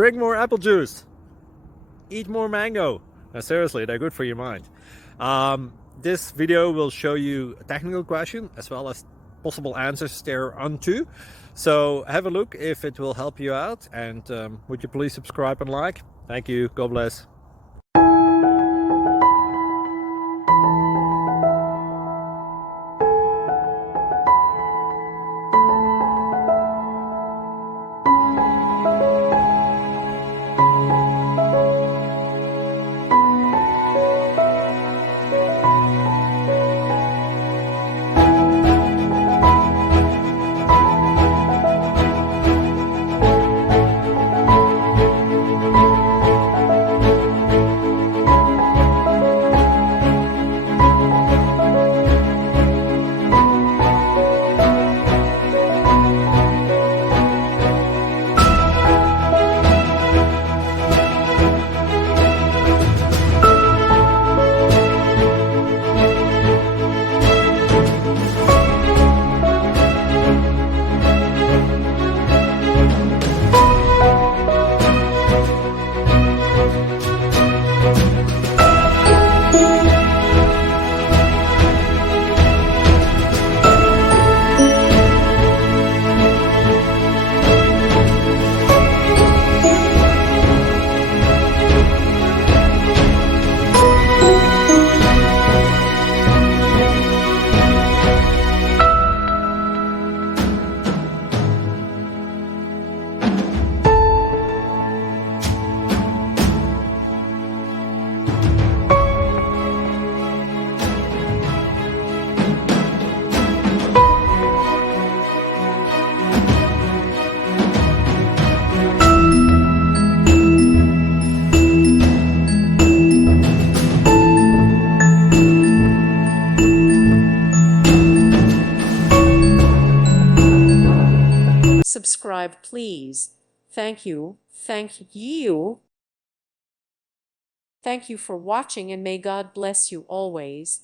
Drink more apple juice. Eat more mango. Now, seriously, they're good for your mind. This video will show you a technical question as well as possible answers thereunto. So have a look if it will help you out, and would you please subscribe and like? Thank you. God bless. Subscribe, please. Thank you. Thank you. Thank you for watching, and may God bless you always.